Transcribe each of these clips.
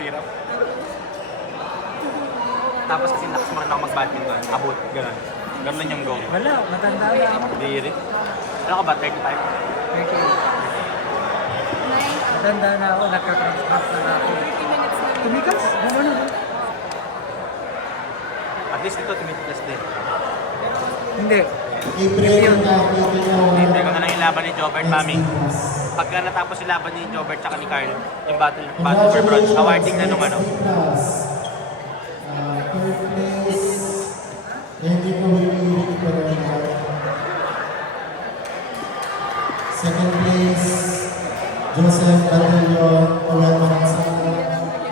hirap. Tapos kasi lakas mo rin ako mag-badminton. Abot, gano'n. Gano'n yung goal. Wala, matanda na ako. Hindi rin. Ano ka ba? 35? Thank you. Matanda na ako, nagka-cross na ako. Tumikas? Gano'n na. At least ito, tumitas din. Hindi. Hindi ko na lang yung laban ni Jobert, mami. Pagka natapos yung laban ni Jobert tsaka ni Carl, yung battle for bronze, awarding na nung ano. Second place, Joseph Batallon, Olan Manansang.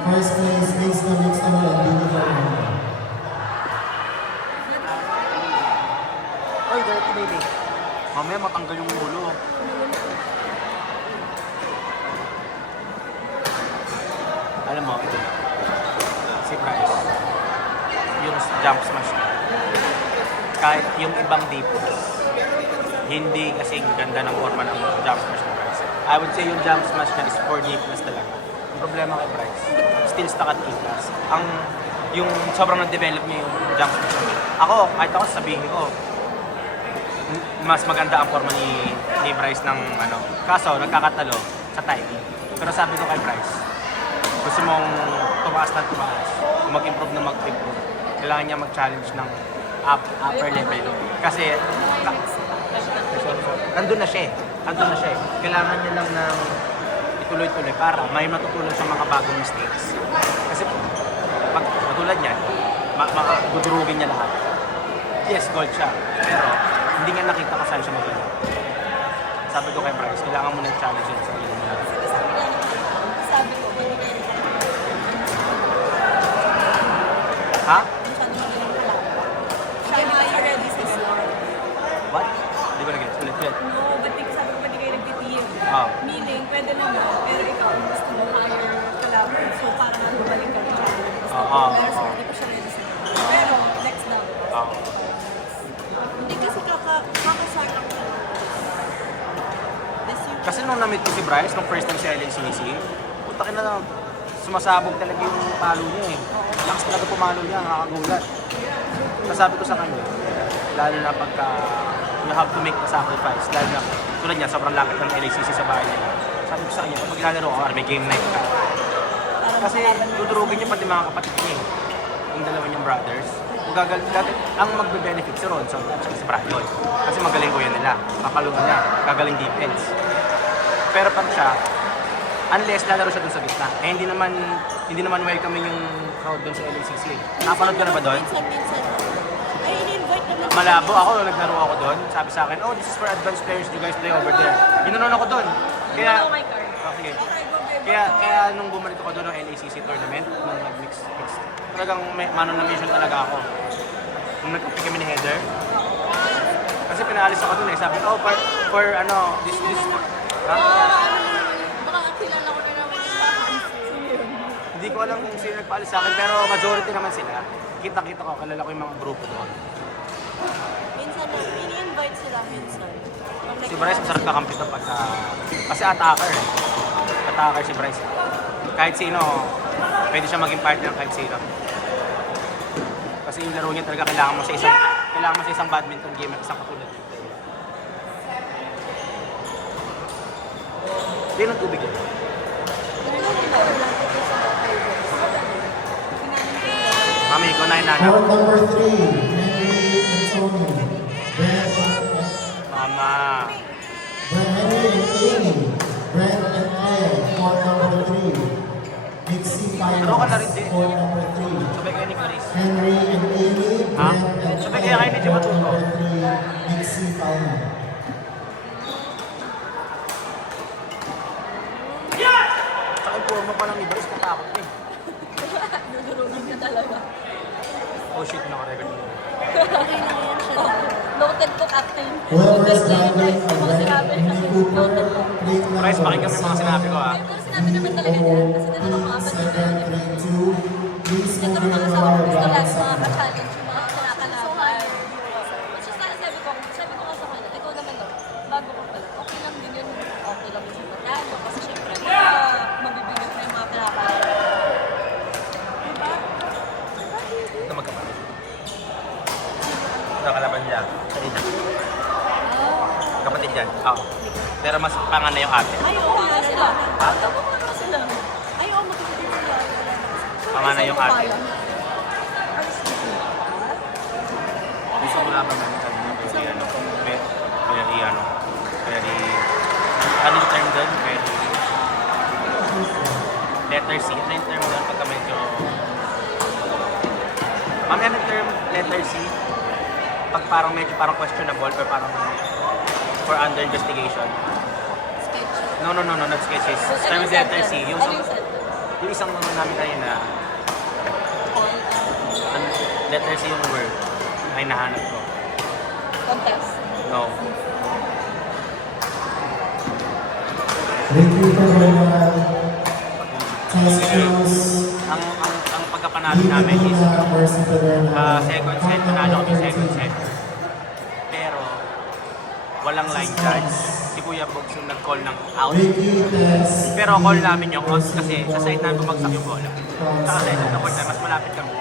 First place, Mix na and Billy Fernando. Oy, dirty baby. Mamaya matanggal yung ulo. Alam mo, ito. Si Bryce. Yung jump smash niya. Kahit yung ibang deep, hindi kasing ganda ng forma ng jump smash ni Bryce. I would say yung jump smash niya is for deepness talaga. Yung problema kay Bryce, still stuck at A+. Yung sobrang na-develop niya yung jump smash niya. Ako, kahit ako sabihin ko, mas maganda ang forma ni Bryce ng ano. Kaso, nagkakatalo sa timing. Pero sabi ko kay Bryce, gusto mong tumaas na tumaas, kung mag-improve na mag-improve, kailangan niya mag-challenge ng upper level. Kasi, nandun na siya eh. Nandun na siya eh. Kailangan niya lang ng ituloy-tuloy para may matutulong sa mga bagong mistakes. Kasi, pag matulad niyan, dudurugin niya lahat. Yes, gold siya. Pero, hindi nga nakita ko saan siya magaling. Sabi ko kay Bryce, kailangan mo ng challenge yun sa sarili mo. Sabi ko, Ha? masyado magaling pala. Siya nga ready sa score. What? Hindi ko na-get. Ulit. No, sabi ko, ba't di kayo nagtitiyim? Oh. Meaning, pwede naman, pero ikaw gusto mo higher kalaban. So, parang bumalik ka ng challenge. Pero so, hindi pa siya ready sa score. Pero, next down. Oo. Hindi kasi kakasart ako. Kasi nung na-meet ko si Bryce, nung first time si LACC, puta ka na lang, sumasabog talaga yung palo niya eh. Lakas talaga pumalo niya, nakakagulat. Nasabi ko sa kanya, lalo na pagka you have to make the sacrifice, lalo na tulad niya, sobrang lapit ng LACC sa bahay niya. Sabi ko sa kanya, kung maglalaro ka, may game night ka. Kasi dudurugin niya pati mga kapatid niya eh. Yung dalawa niyang brothers. Ang magbe-benefit si Ronson at si Brian. Kasi magaling ko yan nila. Papalungan niya, gagaling defense. Pero pag siya, unless lalaro siya dun sa gitna, eh hindi naman welcoming yung crowd dun sa LACC. Napanood ka na ba doon? Minsan. Ay, in-invite naman. Malabo ako, naglaro ako doon. Sabi sa akin, oh, this is for advanced players, you guys play over there. Ginanon ako doon. Kaya, Oh my God. okay. Kaya nung bumalik ako doon ng LACC tournament, nung nag-mix, talagang mano na mission talaga ako. Nung nagkapi kami ni Heather, kasi pinaalis ako doon eh. Sabi ko, oh, for ano, this, ha? Baka kilala ko na naman yung fans. Hindi ko alam kung sino nagpaalis sa akin, pero majority naman sila. Kita-kita ko, kalala ko yung mga grupo doon. Minsan na, ini-invite sila minsan. Si Bryce, masarap kakampi ito pagka... Kasi attacker eh. Attacker si Bryce. Kahit sino, pwede siya maging partner kahit sino. Kasi yung laro niya talaga kailangan mo sa isang badminton game at isang katulad. Hindi ng tubig yun. Mami, ikaw na yung nanap. Court number 3, Henry and Tony. Mama. Henry and Amy. Brent and Aya, court number 3. Mixie Laro ka na rin Finals, din. court number 3. Sabay kayo ni Clarice. Henry and Amy, Ha? Brent and Sabay Aya, kaya kayo ni court Jimatuto. number 3. Mixie Final. Tsaka yung forma pa lang ni Bryce, katakot eh. Dudurugin ka talaga. Oh shit, naka-record mo. Okay na yan siya. Noted po, Captain. Whoever's Noted po, driving yung mga away, sinabi. Mini Cooper, plate Bryce, number pakinggan mo yung mga sinabi ko ha. Ay, pero sinabi naman talaga niya. Kasi din ako mga kapatid. 3732. Please Kasi move naman your kasama ko gusto rubber lang bands. mga ka-challenge yung mga kinakalaban. Which is sabi ko nga sa kanya, ikaw naman no, bago ko pala, okay lang din yun. Okay lang yung patalo. Kasi syempre, mabibigat na yung mga kinakalaban. dyan. Oo. Pero mas panganay yung ate. Ay, oo, wala sila. Tama ko na sila. Ay, oo, magkakapit sila. Panganay yung ate. Ay, Gusto ko laban namin kanina. Kaya ano, ano yung term doon? Letter C. Ano yung term doon? Pagka medyo... Mami, ano yung term letter C? Pag parang medyo parang questionable or parang for under investigation. sketch. No, not sketches. Term is letter C. Yung isang ano namin tayo na letter C yung word ay nahanap ko. Contest. No. Thank you for your questions. Ang pagkapanalo namin is second set, panalo kami second set. Pero walang line charge. Si Kuya Bogs yung nag-call ng out. Ricky, test. Pero call namin yung out kasi sa side namin bumagsak yung bola. Saka sa side ng court mas malapit kami.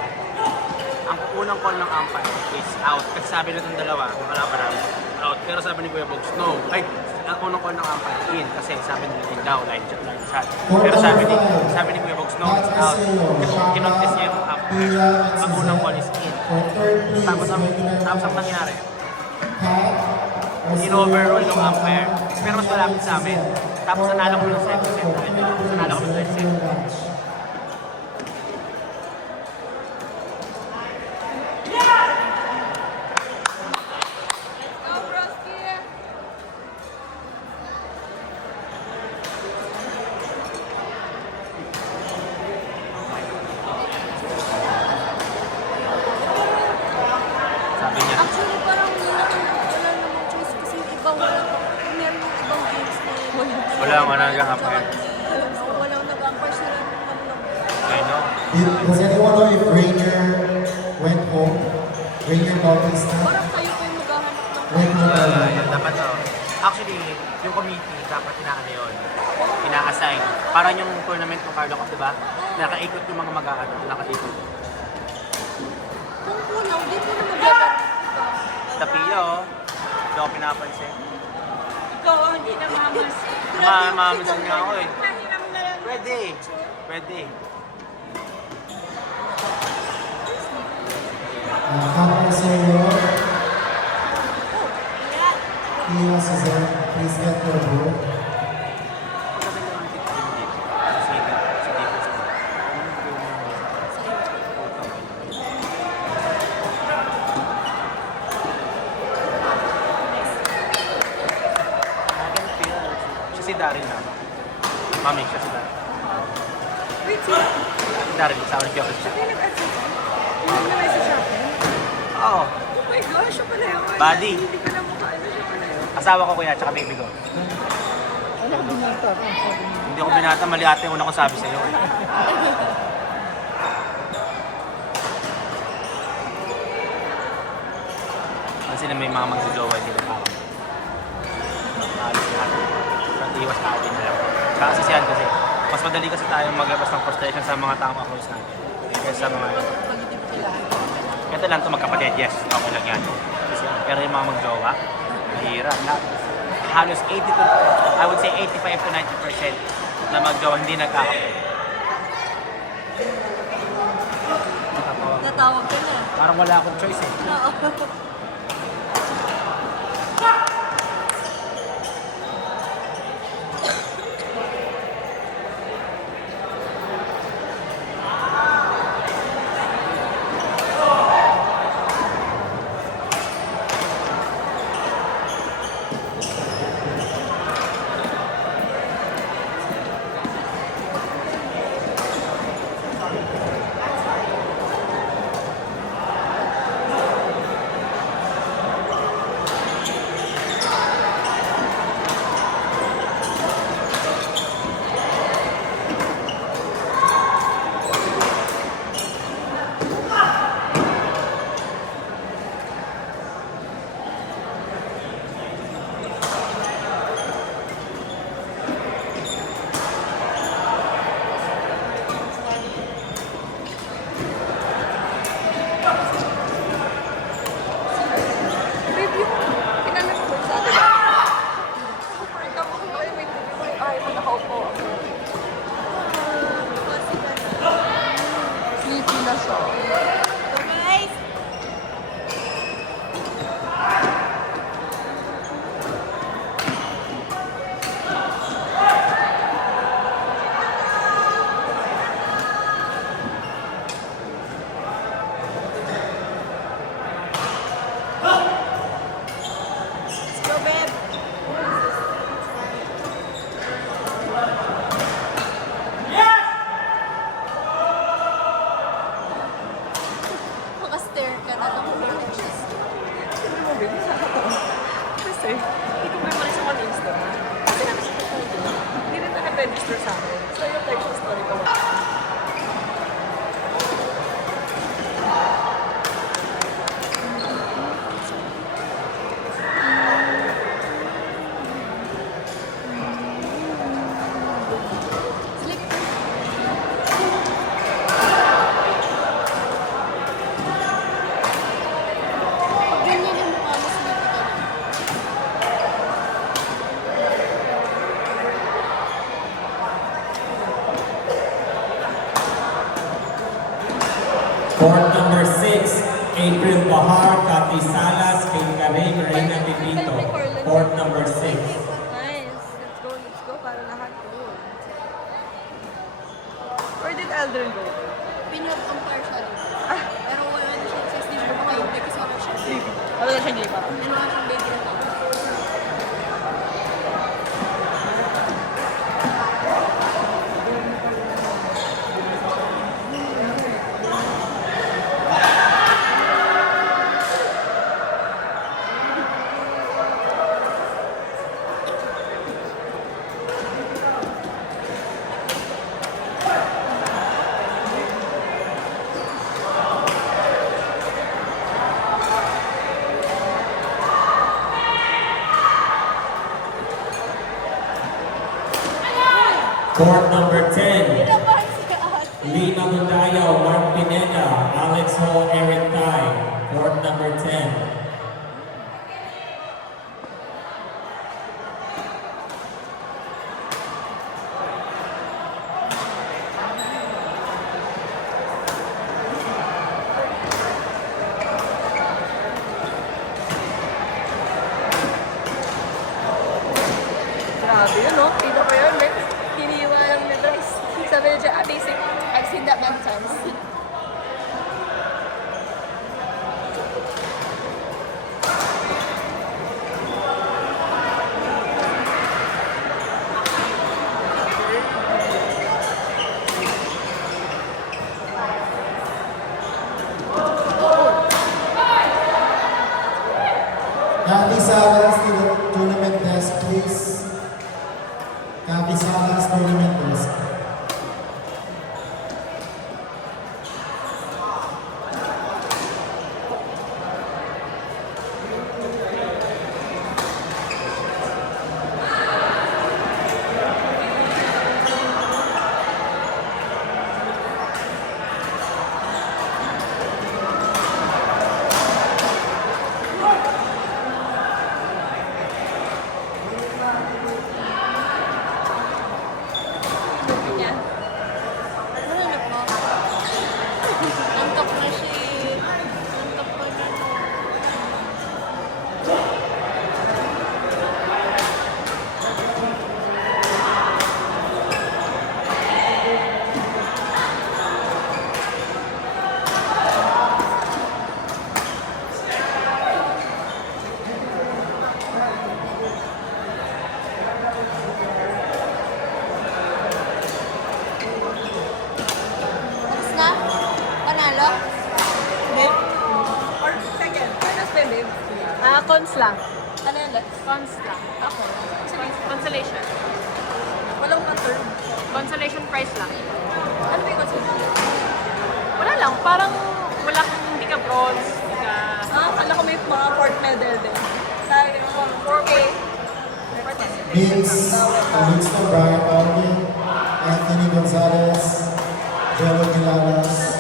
Ang unang call ng umpire is out. Kasi sabi nitong dalawa, makalaban namin, out. Pero sabi ni Kuya Bogs, no. Ay, ang unang call ng umpire, in. Kasi sabi nila, in daw, line shot. Pero sabi ni Kuya Bogs, no, it's out. Kinontes niya yung umpire. Ang unang call is in. For third place, Tapos ang regular nangyari, Kat. in-overrule yung umpire. Pero mas malapit sa amin. Tapos nanalo ko ng second set. Nanalo ko ng third set. Sabi niya, Actually, parang wala namang choice kasi yung ibang, meron yung ibang games na Walang nag-umpire. Walang nag-umpire sila naman lang. I know. Does anyone know if Rainier went home? Rainier Bautista? Parang kayo pa yung maghahanap ng Went home. Yan, dapat actually, yung committee dapat inaano yun. Ina-assign. Parang yung tournament ng Carlo Cup, di ba? Nakaikot yung mga mag-aano, nakatipod. Kung kunaw, di ko na maglalaro. Tapio, hindi ako pinapansin. Ikaw, hindi na mamas. Mamamansin nga ako eh. Pwede. Kapag sa'yo, Tia Suzanne, please get your vote. Siya si Daryl na. Mami, siya si Daryl. Wait, sila? Daryl, sa akin siya. Siya kayo nag-assist? Yung na-message natin? Oo. Oh my gosh, siya pala yun. Buddy. Hindi ko na mukha. Ano siya pala yun? Asawa ko kuya, tsaka baby ko. Hindi ako binata, mali ate yung una ko sabi sa'yo eh. Kasi na may mga mag-jowa, hindi na tawag. Alis lahat. Pero iwas awin na lang. Kasi siyan kasi, mas madali kasi tayo maglabas ng frustration sa mga tama close natin. Kaysa sa mga... Ito lang ito magkapatid, yes, okay lang yan. Pero yung mga mag-jowa, mahirap. Halos 80 to, I would say 85 to 90% na mag-jowa hindi nagkakapatid. Natawag ka na. Parang wala akong choice eh. Oo. Court number 6, April Bahar, Cathy Salas, Kate Karing, Reina Pipito. Court number 6. Nice. Let's go. Para lahat go. Where did Eldrin go? Pinag-compare siya rin. Pero wala na siya sa stage mo kayo. Kasi wala siya. Wala na siya hindi pa. And wala siyang baby na tao. Court number 10, Pinabahan si ate. Lina Bundayo, Mark Pineda, Alex Ho, Eric Tai. Court number 10. Grabe yun, no? Kita ko yun, eh. Hiniwa lang ni Bryce. Sabi niya, basic. I've seen that many times. Cathy Salas to the tournament desk, please. Cathy Salas, tournament desk. Niya. Nanap mo. Nantok na siya eh. Nantok na niya. Tapos na? Panalo? Hindi. Or second. Minus pa, babe. Cons lang. Ano yan? Cons lang. Ako. Consolation. Walang pa-third. Consolation prize lang. Ano ba yung consolation? Wala lang. Parang wala kang hindi ka bronze. Hindi ka... Akala ko may mga fourth medal din. Sabi mo, 4K. Vince, Winston Brian Alvin, Anthony Gonzalez, Jello Gilalas.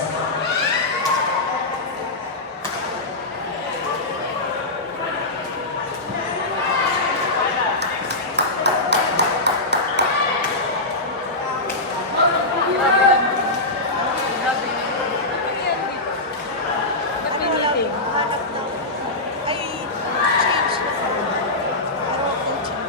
Ba't may meeting? Ay, change na. Pero coaching.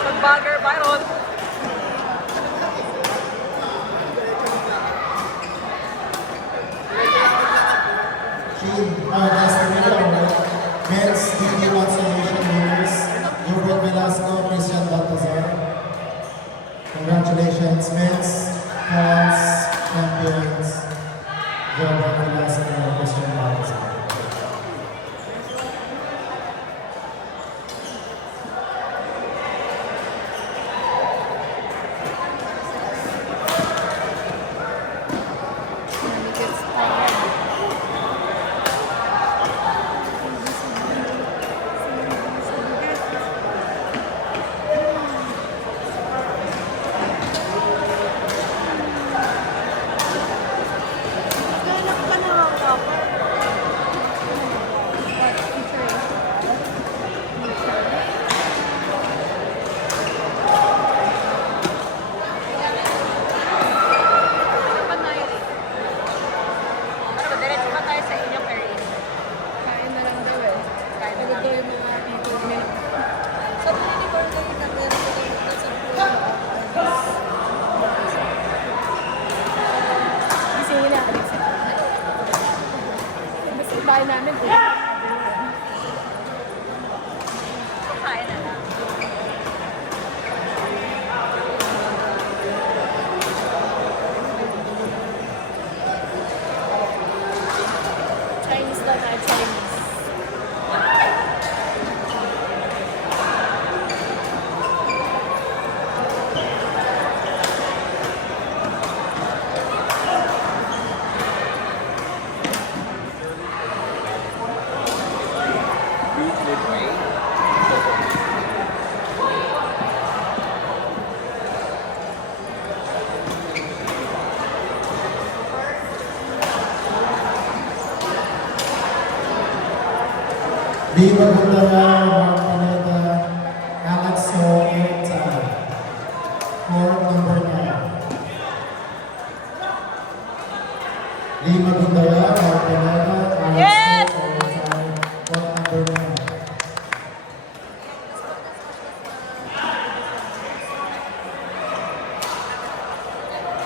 Mag-bagger, Byron. Men's DD consolation winners, Gilbert Velasco, Christian Baltazar. Congratulations, men's cons champions, Gilbert Velasco and Christian Baltazar. Gets bahay namin. Kain na lang. Chinese daw tayo, Chinese. Viva Gundara, Mark Pineda, Alex So, Airtime. Court number 9. Lima Gundara, Mark Pineda, Alex So, Airtime. Court number 9.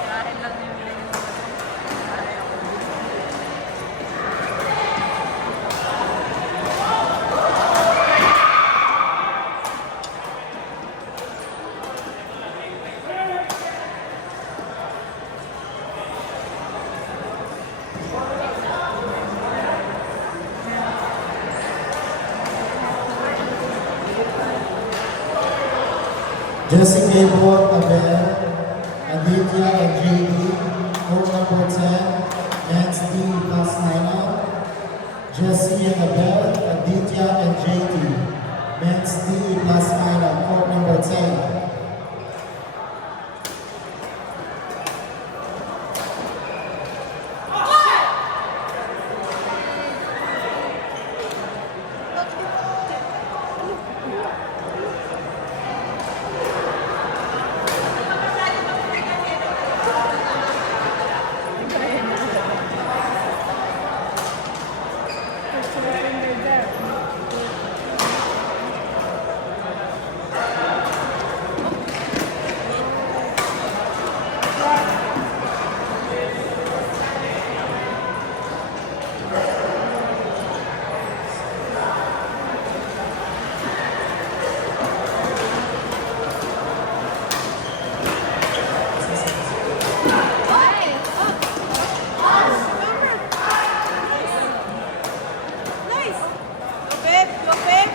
Kain lang yung Jesse Gable, Abel, Aditya and JD, court number 10, men's D plus 9. Jesse and Abel, Aditya and JD, men's D plus 9, court number 10. nice! Go, babe! Go, babe!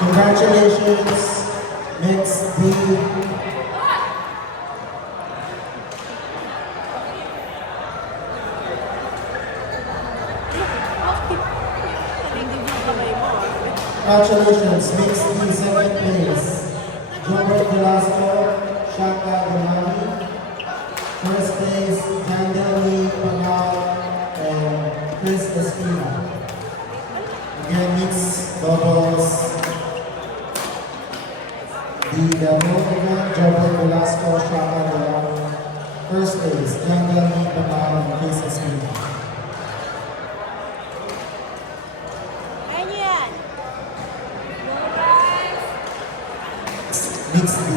Congratulations, Mix D. Congratulations, Mix D, second place. Gilbert Velasco, Shaka Gamani. First place, Dandeli Pangal and Chris Espina. Again, mixed doubles. The double event, Gilbert Velasco, Shaka Gamani. First place, Dandeli Pangal and Chris Espina. Mixed D.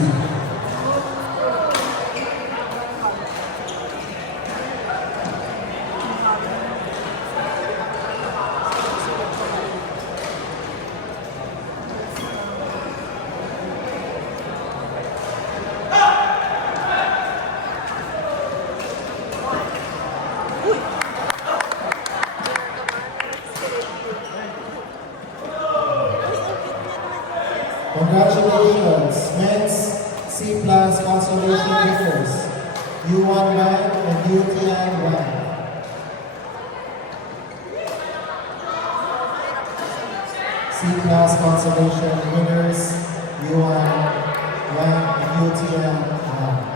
Congratulations, men's C plus consolation winners. U1 Bank and UTN Bank. C plus consolation winners, U1 Bank and UTN Bank.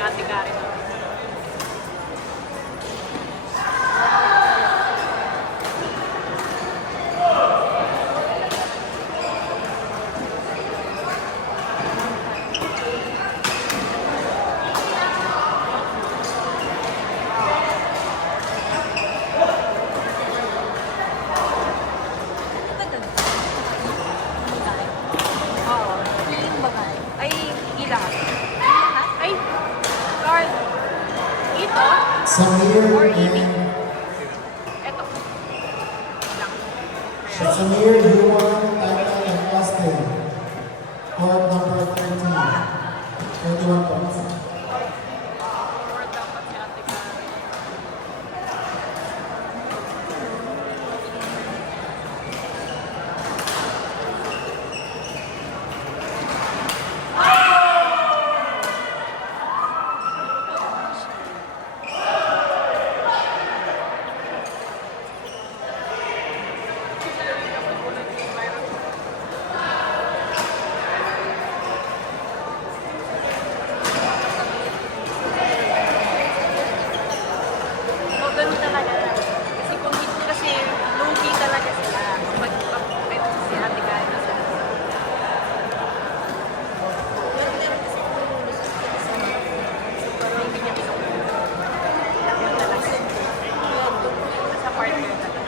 Ate Karen. Oo. Team bagay. Ay, ilan? Ay, Carl. Ito? Samir Or and Ito. Samir, Yuan, Tata, and Austin. Court number 13. 21 points. Or dapat si Ate Karen. O, ganun talaga. Kasi kung hindi kasi lugi talaga sila. Kapag kapag si Ate Karen na sila. Pero meron kasi kumulos sa Pero hindi niya tinutulog. Yun talaga. Sa partner talaga.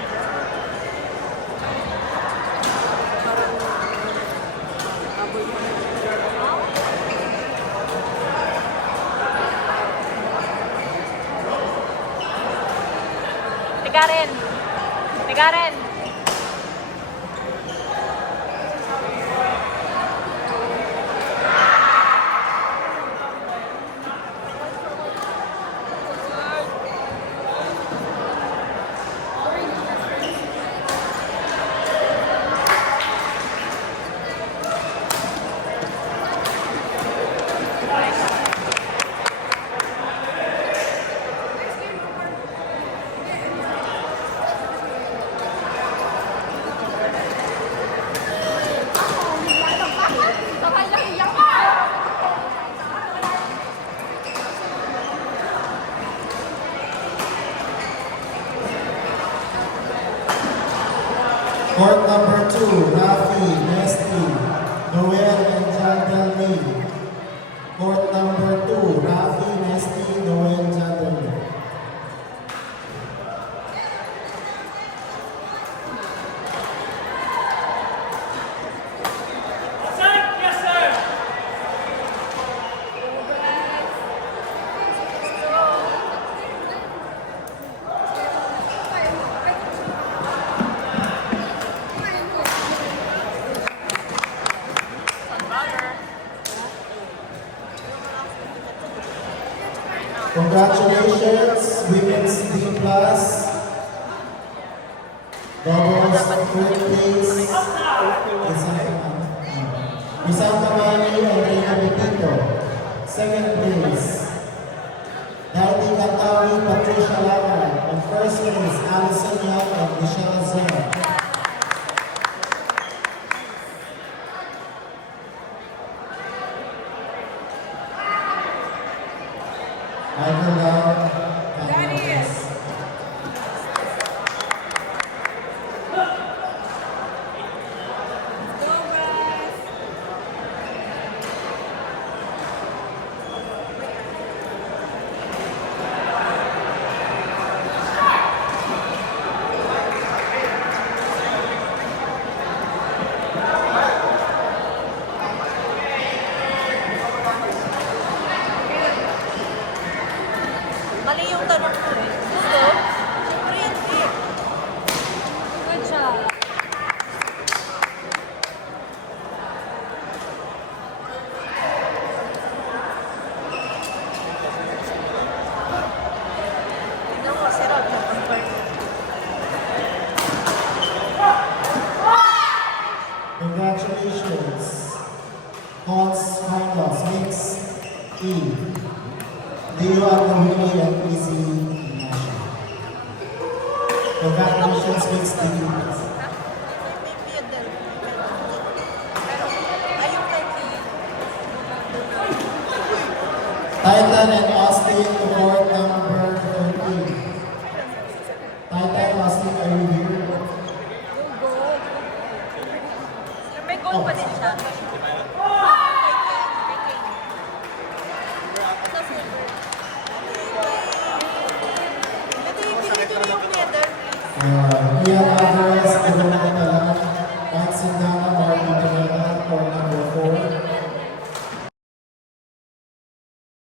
Tigaren! Tigaren! Sabay lang iyak. Court number 2, Rafi, Nesty, Noel, and John Del Lee. Court number 2, Rafi, Nesty, Noel, John Del Lee. Congratulations, Women's D+. Doubles third place. Rizal Camani and Reina Pepito. Second place. Darty Katawi, Patricia Lara. And first place, Alison Young and Michelle Zeng. Michael Lau and Marcus. Mali yung tanong ko eh. Gusto? Siyempre hindi. Good job. Tignan mo, si Rob, compare. Congratulations. Cons Finals Mix E. Leo Aguilera and Izzy Ignacio. Congratulations, Mix E. May Piedel. Pero, ayun kay Titan and Austin to court number 13. Titan, Austin, are you here? May goal pa din siya. Ito yung pinito yung medal. Ian Alvarez, Durong Catalan, Matt Sindana, Martin Pineda, for